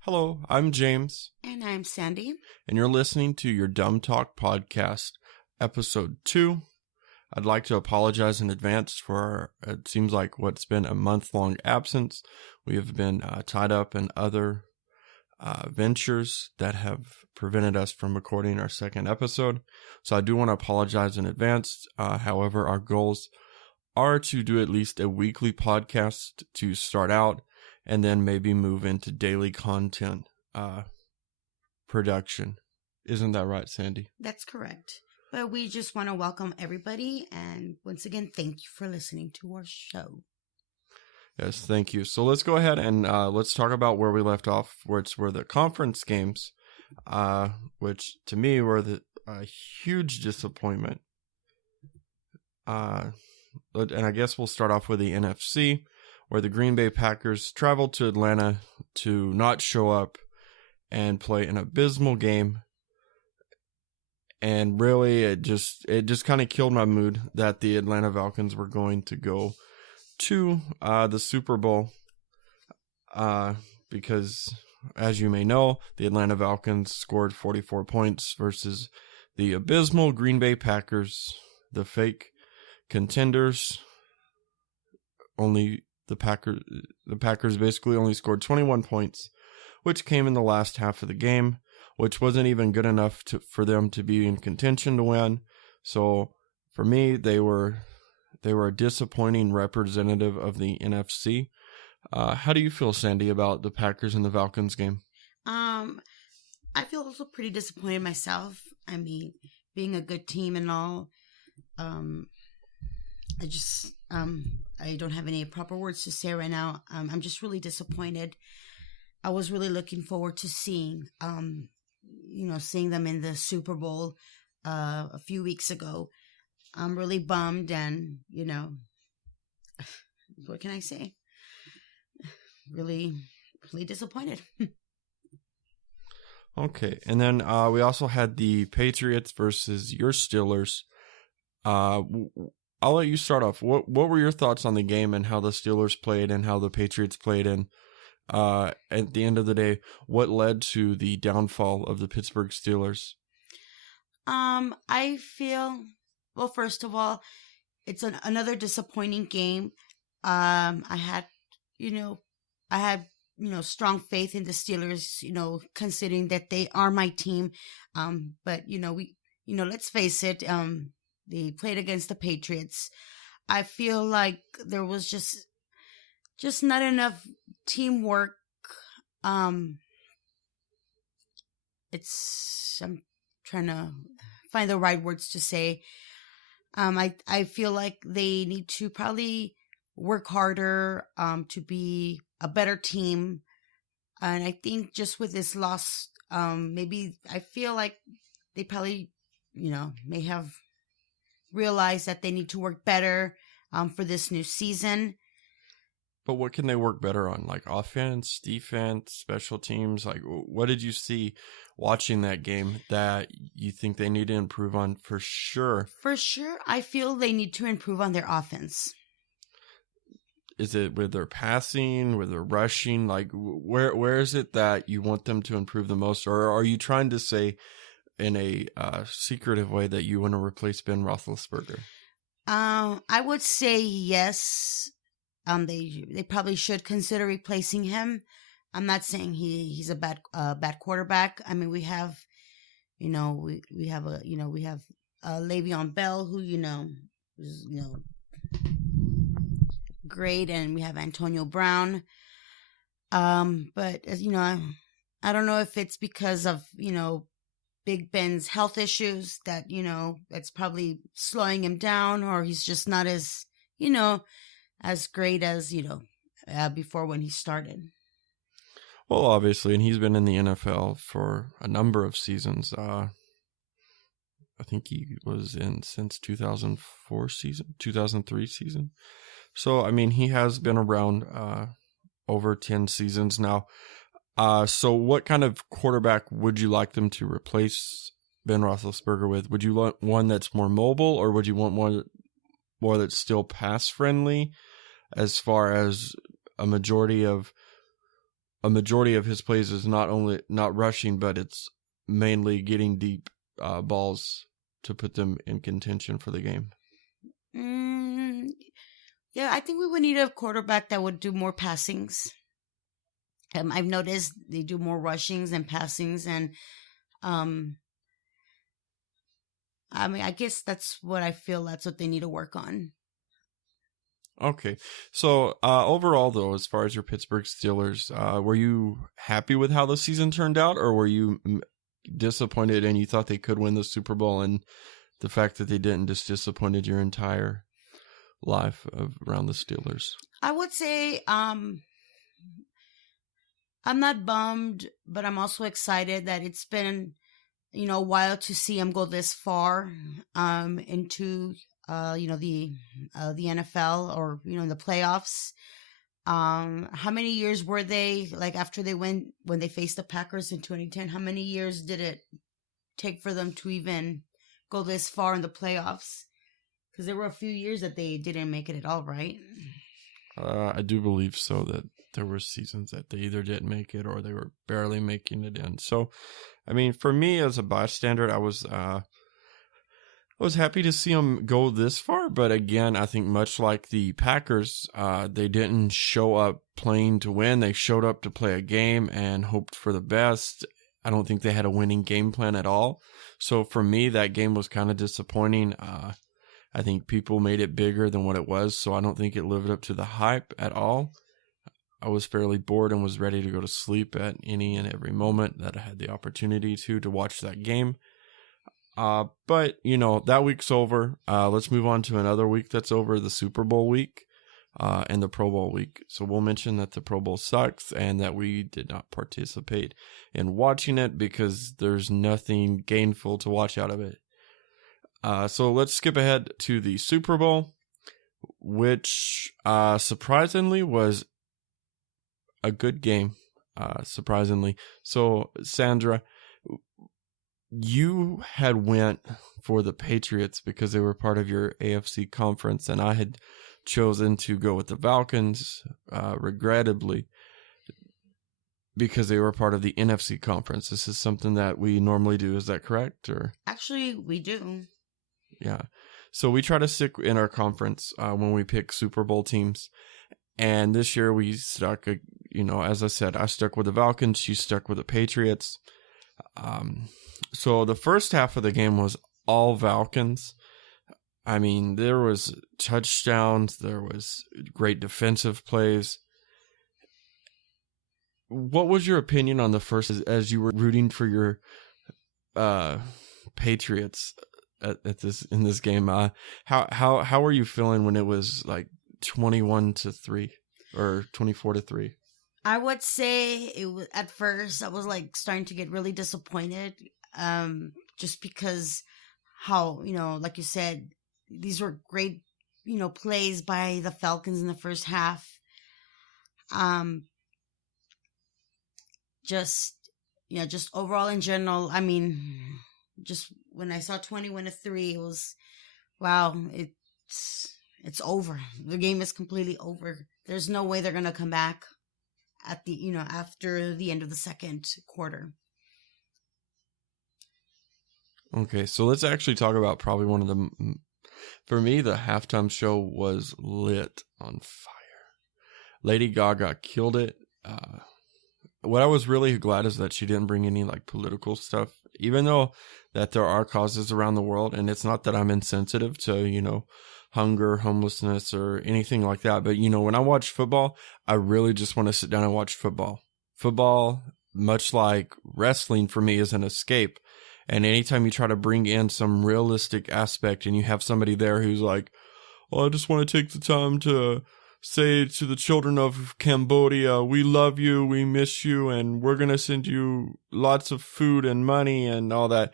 Hello, I'm James. And I'm Sandy. And you're listening to your Dumb Talk podcast, episode 2. I'd like to apologize in advance for, it seems like what's been a month-long absence. We have been tied up in other ventures that have prevented us from recording our second episode. So I do want to apologize in advance. However, our goals are to do at least a weekly podcast to start out, and then maybe move into daily content production. Isn't that right, Sandy? That's correct. But we just want to welcome everybody, and once again, thank you for listening to our show. Yes, thank you. So let's go ahead and let's talk about where we left off, which were the conference games, which to me were a huge disappointment. And I guess we'll start off with the NFC, where the Green Bay Packers traveled to Atlanta to not show up and play an abysmal game. And really, it just kind of killed my mood that the Atlanta Falcons were going to go to the Super Bowl. Because, as you may know, the Atlanta Falcons scored 44 points versus the abysmal Green Bay Packers, the fake contenders. The Packers basically only scored 21 points, which came in the last half of the game, which wasn't even good enough for them to be in contention to win. So for me, they were a disappointing representative of the NFC. How do you feel, Sandy, about the Packers and the Falcons game? I feel also pretty disappointed myself. I mean, being a good team and all, I don't have any proper words to say right now. I'm just really disappointed. I was really looking forward to seeing them in the Super Bowl a few weeks ago. I'm really bummed, and what can I say? Really, really disappointed. Okay, and then we also had the Patriots versus your Steelers. I'll let you start off. What were your thoughts on the game and how the Steelers played and how the Patriots played? And at the end of the day, what led to the downfall of the Pittsburgh Steelers? I feel, well, first of all, it's another disappointing game. I had strong faith in the Steelers, considering that they are my team. But let's face it, they played against the Patriots. I feel like there was just not enough teamwork. I'm trying to find the right words to say. I feel like they need to probably work harder to be a better team. And I think just with this loss, maybe I feel like they probably, may have realized that they need to work better for this new season. But what can they work better on? Like offense, defense, special teams? Like, what did you see watching that game that you think they need to improve on for sure? For sure, I feel they need to improve on their offense. Is it with their passing, with their rushing? Like, where is it that you want them to improve the most? Or are you trying to say in a secretive way that you want to replace Ben Roethlisberger? I would say yes. They probably should consider replacing him. I'm not saying he's a bad quarterback. I mean, we have Le'Veon Bell, who is great, and we have Antonio Brown. But as I don't know if it's because of Big Ben's health issues that that's probably slowing him down, or he's just not as as great as before when he started. Well, obviously, and he's been in the NFL for a number of seasons. I think he was in since 2003 season. So, I mean, he has been around over 10 seasons now. So what kind of quarterback would you like them to replace Ben Roethlisberger with? Would you want one that's more mobile, or would you want one more that's still pass friendly as far as a majority of his plays is not rushing, but it's mainly getting deep balls to put them in contention for the game. Yeah, I think we would need a quarterback that would do more passings. I've noticed they do more rushings than passings, and I mean, I guess that's what I feel. That's what they need to work on. Okay, so overall, though, as far as your Pittsburgh Steelers, were you happy with how the season turned out, or were you disappointed and you thought they could win the Super Bowl, and the fact that they didn't just disappointed your entire life around the Steelers? I would say I'm not bummed, but I'm also excited that it's been, a while to see them go this far into the NFL, or in the playoffs. How many years were they, like, after they went, when they faced the Packers in 2010? How many years did it take for them to even go this far in the playoffs? Because there were a few years that they didn't make it at all, right? I do believe so, that there were seasons that they either didn't make it or they were barely making it in. So, I mean, for me as a bystander, I was happy to see them go this far. But again, I think much like the Packers, they didn't show up playing to win. They showed up to play a game and hoped for the best. I don't think they had a winning game plan at all. So for me, that game was kind of disappointing. I think people made it bigger than what it was, so I don't think it lived up to the hype at all. I was fairly bored and was ready to go to sleep at any and every moment that I had the opportunity to watch that game. But, that week's over. Let's move on to another week that's over, the Super Bowl week and the Pro Bowl week. So we'll mention that the Pro Bowl sucks and that we did not participate in watching it because there's nothing gainful to watch out of it. So let's skip ahead to the Super Bowl, which surprisingly was a good game, surprisingly. So, Sandra, you had went for the Patriots because they were part of your AFC conference, and I had chosen to go with the Falcons, regrettably, because they were part of the NFC conference. This is something that we normally do. Is that correct? Or actually, we do. Yeah. So we try to stick in our conference when we pick Super Bowl teams. And this year we stuck, as I said, I stuck with the Falcons. She stuck with the Patriots. So the first half of the game was all Falcons. I mean, there was touchdowns. There was great defensive plays. What was your opinion on the first, as you were rooting for your Patriots in this game? How were you feeling when it was like 21-3 or 24-3? I would say it was, at first I was like starting to get really disappointed, just because how, like you said, these were great, plays by the Falcons in the first half. Just overall in general, I mean, just when I saw 21-3, it was, wow, it's over. The game is completely over. There's no way they're going to come back at the, after the end of the second quarter. Okay, so let's actually talk about probably one of the, for me, the halftime show was lit on fire. Lady Gaga killed it. What I was really glad is that she didn't bring any like political stuff, even though that there are causes around the world. And it's not that I'm insensitive to, hunger, homelessness, or anything like that. But, when I watch football, I really just want to sit down and watch football. Football, much like wrestling for me, is an escape. And anytime you try to bring in some realistic aspect and you have somebody there who's like, I just want to take the time to say to the children of Cambodia, we love you, we miss you, and we're going to send you lots of food and money and all that.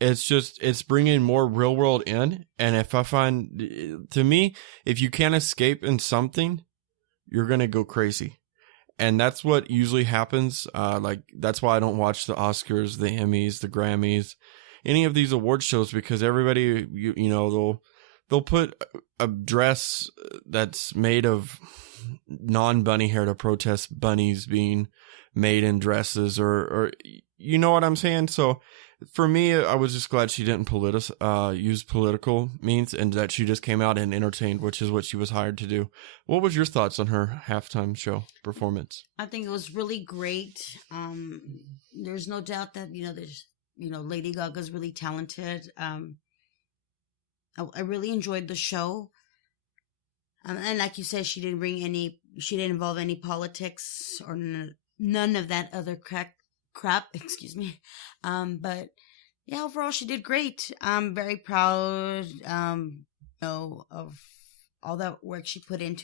It's bringing more real world in. And if I find, to me, if you can't escape in something, you're going to go crazy. And that's what usually happens. That's why I don't watch the Oscars, the Emmys, the Grammys, any of these award shows, because everybody, they'll put a dress that's made of non-bunny hair to protest bunnies being made in dresses, or you know what I'm saying? So for me, I was just glad she didn't use political means, and that she just came out and entertained, which is what she was hired to do. What was your thoughts on her halftime show performance? I think it was really great. There's no doubt that, Lady Gaga's really talented. I really enjoyed the show. And like you said, she didn't involve any politics or none of that other crap, excuse me. But yeah, overall she did great. I'm very proud, of all that work she put in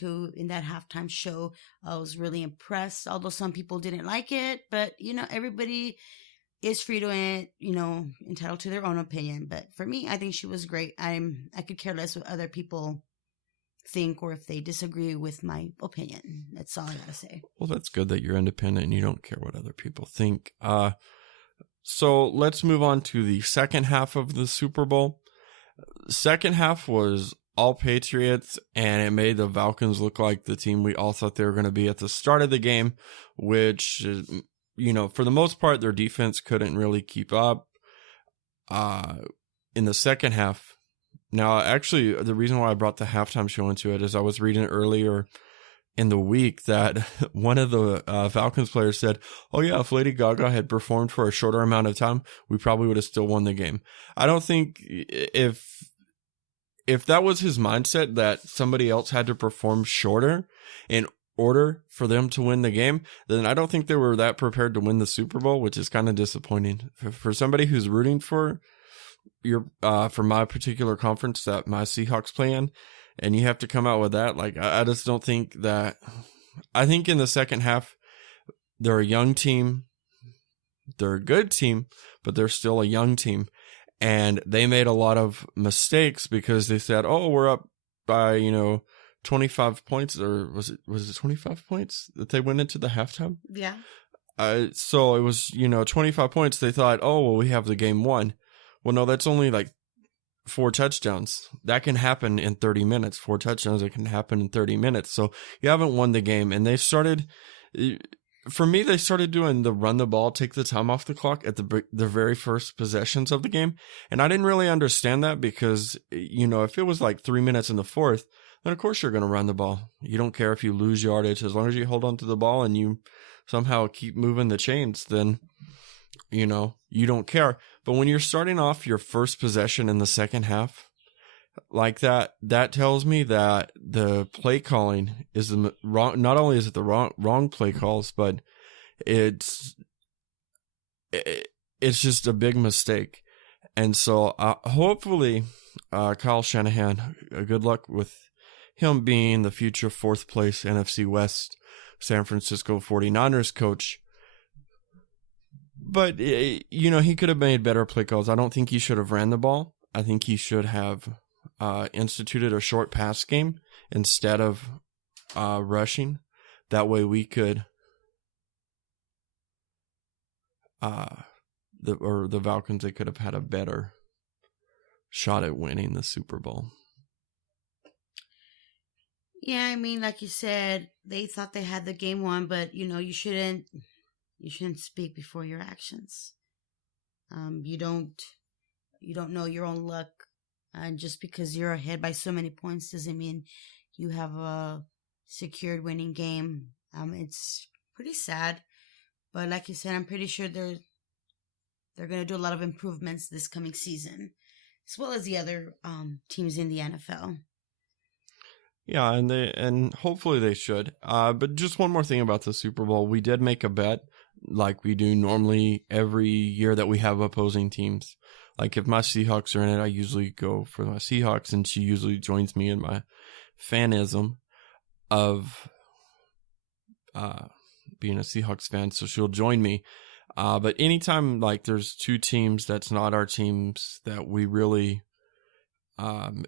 that halftime show. I was really impressed, although some people didn't like it, but everybody is free to, entitled to their own opinion. But for me, I think she was great. I could care less what other people think or if they disagree with my opinion. That's all I gotta say. Well, that's good that you're independent and you don't care what other people think. So let's move on to the second half of the Super Bowl. Second half was all Patriots, and it made the Falcons look like the team we all thought they were going to be at the start of the game, which, for the most part, their defense couldn't really keep up. In the second half, now, actually, the reason why I brought the halftime show into it is I was reading earlier in the week that one of the Falcons players said, "Oh yeah, if Lady Gaga had performed for a shorter amount of time, we probably would have still won the game." I don't think if that was his mindset, that somebody else had to perform shorter in order for them to win the game, then I don't think they were that prepared to win the Super Bowl, which is kind of disappointing for somebody who's rooting for for my particular conference that my Seahawks play in, and you have to come out with that. Like, I just don't think that. I think in the second half, they're a young team. They're a good team, but they're still a young team, and they made a lot of mistakes because they said, "Oh, we're up by 25 points," or was it 25 points that they went into the halftime? Yeah. So it was 25 points. They thought, "Oh, well, we have the game won." Well, no, that's only like 4 touchdowns. That can happen in 30 minutes. 4 touchdowns, that can happen in 30 minutes. So you haven't won the game. And they started doing the run the ball, take the time off the clock at the very first possessions of the game. And I didn't really understand that because, if it was like 3 minutes in the fourth, then of course you're going to run the ball. You don't care if you lose yardage. As long as you hold on to the ball and you somehow keep moving the chains, then you don't care. But when you're starting off your first possession in the second half like that, that tells me that the play calling is the wrong. Not only is it the wrong play calls, but it's just a big mistake. And so hopefully Kyle Shanahan, good luck with him being the future 4th place NFC West San Francisco 49ers coach. But, he could have made better play calls. I don't think he should have ran the ball. I think he should have instituted a short pass game instead of rushing. That way we could, the Falcons, they could have had a better shot at winning the Super Bowl. Yeah, I mean, like you said, they thought they had the game won, but, you shouldn't speak before your actions. You don't know your own luck. And just because you're ahead by so many points doesn't mean you have a secured winning game. It's pretty sad. But like you said, I'm pretty sure they're going to do a lot of improvements this coming season, as well as the other teams in the NFL. Yeah, and hopefully they should. But just one more thing about the Super Bowl. We did make a bet, like we do normally every year that we have opposing teams. Like if my Seahawks are in it, I usually go for my Seahawks, and she usually joins me in my fanism of being a Seahawks fan, so she'll join me. But anytime like there's 2 teams that's not our teams that we really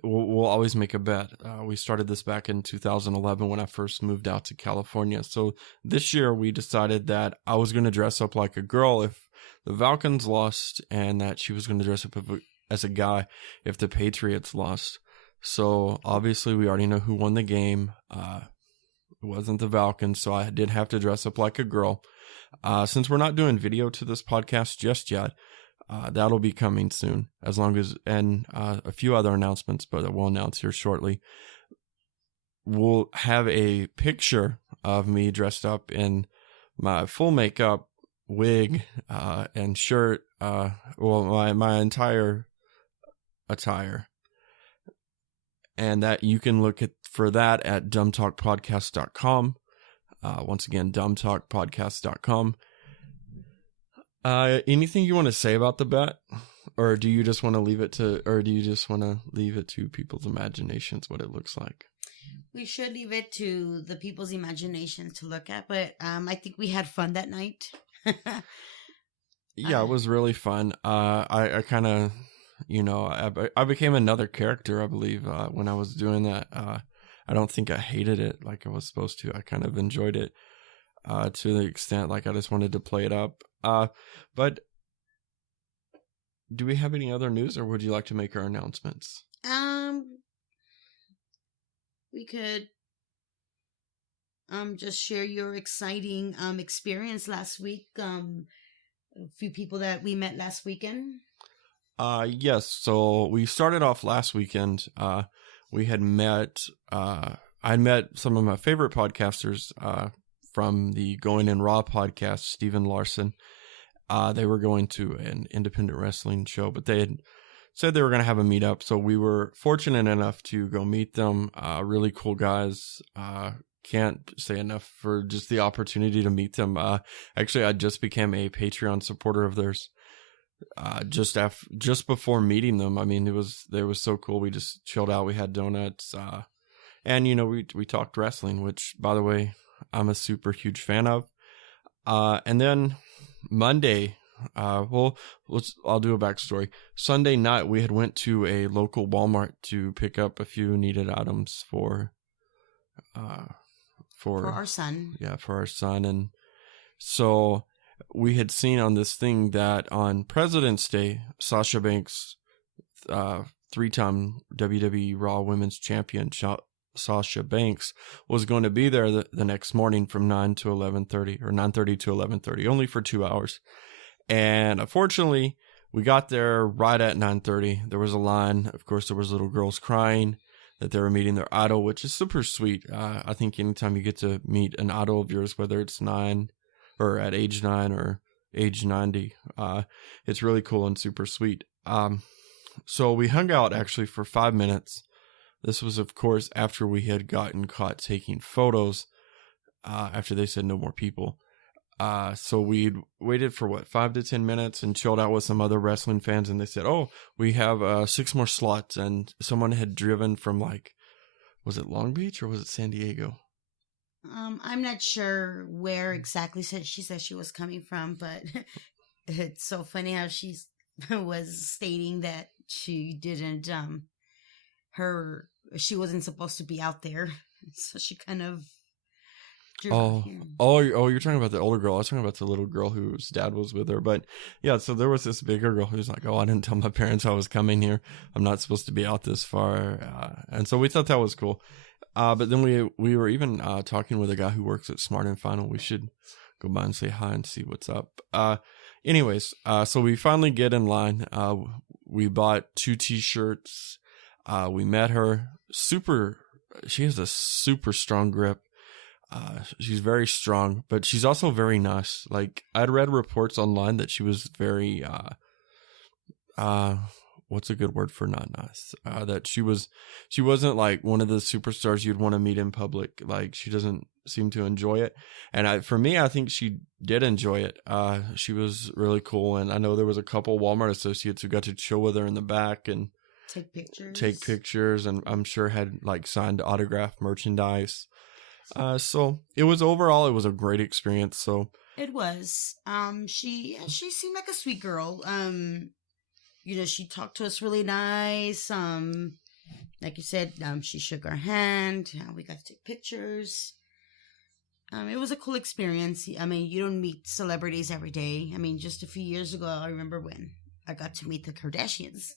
we'll always make a bet. We started this back in 2011 when I first moved out to California. So this year we decided that I was going to dress up like a girl if the Falcons lost, and that she was going to dress up as a guy if the Patriots lost. So obviously we already know who won the game. It wasn't the Falcons, so I did have to dress up like a girl. Since we're not doing video to this podcast just yet, that'll be coming soon, and a few other announcements, but we'll announce here shortly. We'll have a picture of me dressed up in my full makeup, wig, and shirt, my entire attire. And that you can look for that at dumbtalkpodcast.com. Once again, dumbtalkpodcast.com. Anything you want to say about the bet? Or do you just want to leave it to people's imaginations what it looks like? We should leave it to the people's imaginations to look at, but I think we had fun that night. Yeah, it was really fun. I kind of, I became another character, I believe, when I was doing that. I don't think I hated it like I was supposed to. I kind of enjoyed it to the extent like I just wanted to play it up. But do we have any other news, or would you like to make our announcements? We could just share your exciting experience last week. A few people that we met last weekend. Yes. So we started off last weekend. We had met. I met some of my favorite podcasters from the Going in Raw podcast, Steven Larson. They were going to an independent wrestling show, but they had said they were going to have a meetup. So we were fortunate enough to go meet them. Really cool guys. Can't say enough for just the opportunity to meet them. Actually, I just became a Patreon supporter of theirs. Just before meeting them. I mean, it was so cool. We just chilled out. We had donuts. And we talked wrestling, which, by the way, I'm a super huge fan of. And then Monday, I'll do a backstory. Sunday night, we had went to a local Walmart to pick up a few needed items for our son. Yeah, for our son. And so we had seen on this thing that on President's Day, Sasha Banks, 3-time WWE Raw Women's Champion, Sasha Banks, was going to be there the next morning from 9 to 11:30, or 9:30 to 11:30, only for 2 hours. And unfortunately, we got there right at 9:30. There was a line. Of course, there was little girls crying that they were meeting their idol, which is super sweet. I think anytime you get to meet an idol of yours, whether it's 9 or at age 9 or age 90, it's really cool and super sweet. So we hung out actually for 5 minutes. This was, of course, after we had gotten caught taking photos, after they said no more people. So we'd waited for 5 to 10 minutes and chilled out with some other wrestling fans. And they said, oh, we have 6 more slots. And someone had driven from was it Long Beach or was it San Diego? I'm not sure where exactly she said she was coming from, but it's so funny how she was stating that she didn't, she wasn't supposed to be out there. So she kind of you're talking about the older girl. I was talking about the little girl whose dad was with her. But yeah, so there was this bigger girl who's like, oh, I didn't tell my parents I was coming here. I'm not supposed to be out this far. And so we thought that was cool. But then we were even talking with a guy who works at Smart and Final. We should go by and say hi and see what's up. Anyways, so we finally get in line. We bought 2 t-shirts. We met her. She has a super strong grip. She's very strong, but she's also very nice. Like, I'd read reports online that she was very, what's a good word for not nice? That she wasn't like one of the superstars you'd want to meet in public. Like, she doesn't seem to enjoy it. And for me, I think she did enjoy it. She was really cool. And I know there was a couple Walmart associates who got to chill with her in the back and take pictures, and I'm sure had signed autographed merchandise. So it was a great experience. So it was. She seemed like a sweet girl. She talked to us really nice. Like you said, she shook our hand. We got to take pictures. It was a cool experience. I mean, you don't meet celebrities every day. I mean, just a few years ago, I remember when I got to meet the Kardashians.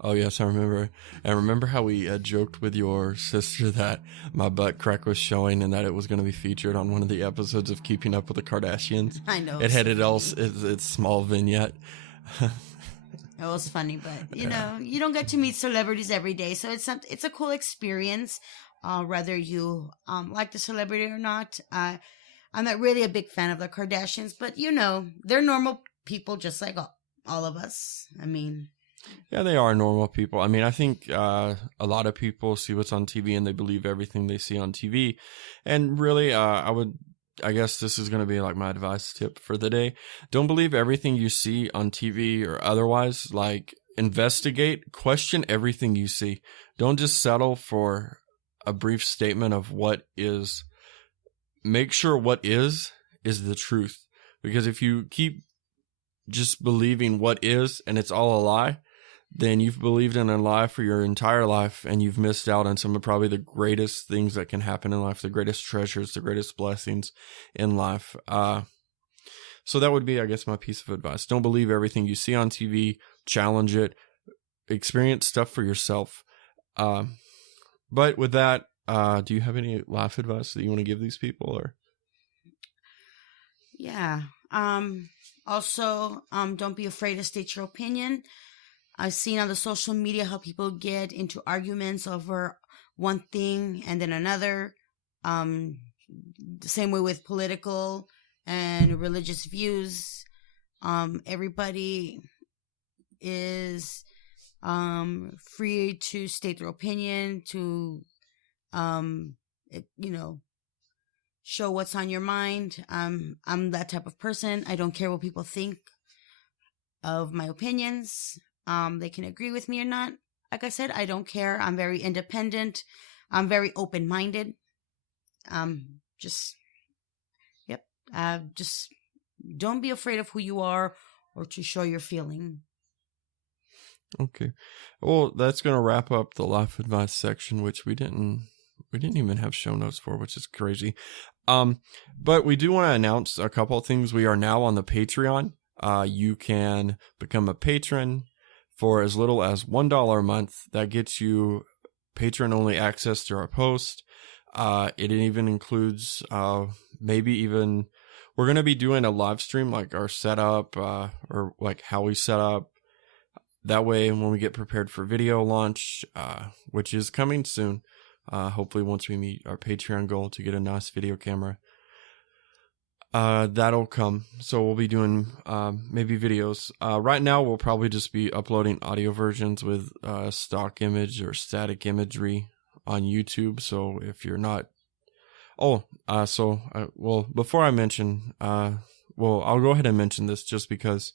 Oh, yes, I remember. And remember how we joked with your sister that my butt crack was showing and that it was going to be featured on one of the episodes of Keeping Up with the Kardashians? I know. It had its small vignette. It was funny, but you don't get to meet celebrities every day, so it's a cool experience. Whether you like the celebrity or not. I'm not really a big fan of the Kardashians, but they're normal people just like all of us. I mean, yeah, they are normal people. I mean, I think a lot of people see what's on TV and they believe everything they see on TV. And really, I guess this is going to be like my advice tip for the day. Don't believe everything you see on TV or otherwise. Like, investigate, question everything you see. Don't just settle for a brief statement of what is. Make sure what is the truth. Because if you keep just believing what is and it's all a lie, then you've believed in a lie for your entire life and you've missed out on some of probably the greatest things that can happen in life, the greatest treasures, the greatest blessings in life. So that would be, I guess, my piece of advice. Don't believe everything you see on TV. Challenge it. Experience stuff for yourself. But with that, do you have any life advice that you want to give these people? Or yeah. Also, don't be afraid to state your opinion. I've seen on the social media how people get into arguments over one thing and then another. The same way with political and religious views. Everybody is free to state their opinion, to show what's on your mind. I'm that type of person. I don't care what people think of my opinions. They can agree with me or not. Like I said, I don't care. I'm very independent. I'm very open-minded. Just don't be afraid of who you are or to show your feeling. Okay. Well, that's going to wrap up the life advice section, which we didn't even have show notes for, which is crazy. But we do want to announce a couple of things. We are now on the Patreon. You can become a patron for as little as $1 a month. That gets you patron-only access to our post. It even includes we're going to be doing a live stream, like our setup, or like how we set up. That way, when we get prepared for video launch, which is coming soon, hopefully once we meet our Patreon goal to get a nice video camera, that'll come. So we'll be doing maybe videos. Right now, we'll probably just be uploading audio versions with stock image or static imagery on YouTube. So if you're not... before I mention... I'll go ahead and mention this just because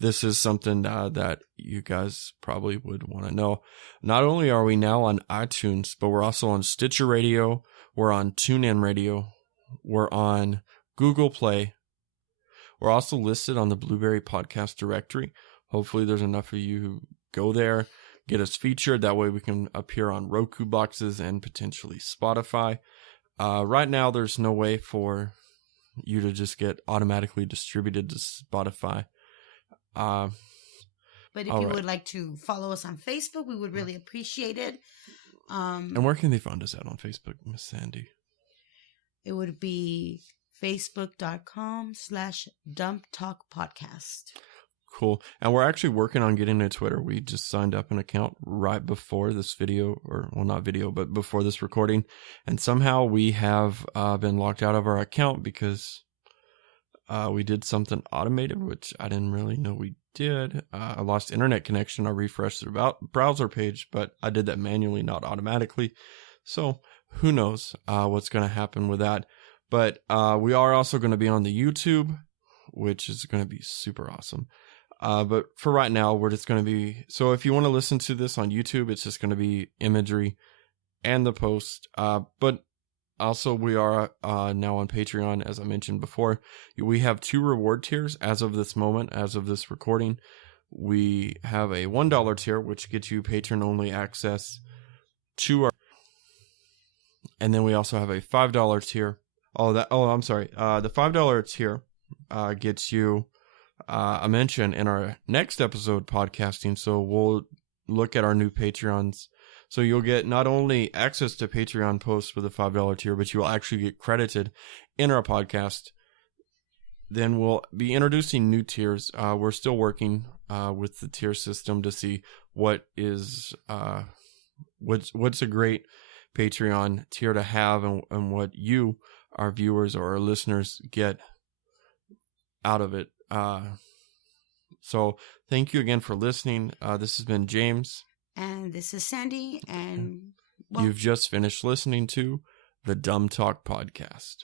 this is something that you guys probably would want to know. Not only are we now on iTunes, but we're also on Stitcher Radio. We're on TuneIn Radio. We're on Google Play. We're also listed on the Blueberry Podcast Directory. Hopefully there's enough of you who go there, get us featured. That way we can appear on Roku boxes and potentially Spotify. Right now there's no way for you to just get automatically distributed to Spotify. But if you would like to follow us on Facebook, we would really appreciate it. And where can they find us at on Facebook, Miss Sandy? It would be facebook.com/dumptalkpodcast. Cool. And we're actually working on getting a Twitter. We just signed up an account right before this video, not video, but before this recording. And somehow we have been locked out of our account because we did something automated, which I didn't really know we did. I lost internet connection. I refreshed the browser page, but I did that manually, not automatically. So who knows what's going to happen with that. But we are also going to be on the YouTube, which is going to be super awesome. But for right now, we're just going to be... So if you want to listen to this on YouTube, it's just going to be imagery and the post. But also, we are now on Patreon, as I mentioned before. We have 2 reward tiers as of this moment, as of this recording. We have a $1 tier, which gets you patron-only access to our... And then we also have a $5 tier. The $5 tier gets you a mention in our next episode podcasting. So we'll look at our new Patreons. So you'll get not only access to Patreon posts for the $5 tier, but you will actually get credited in our podcast. Then we'll be introducing new tiers. We're still working with the tier system to see what is what's a great Patreon tier to have, and what you, our viewers or our listeners, get out of it. So thank you again for listening. This has been James. And this is Sandy. And you've just finished listening to the Dumb Talk Podcast.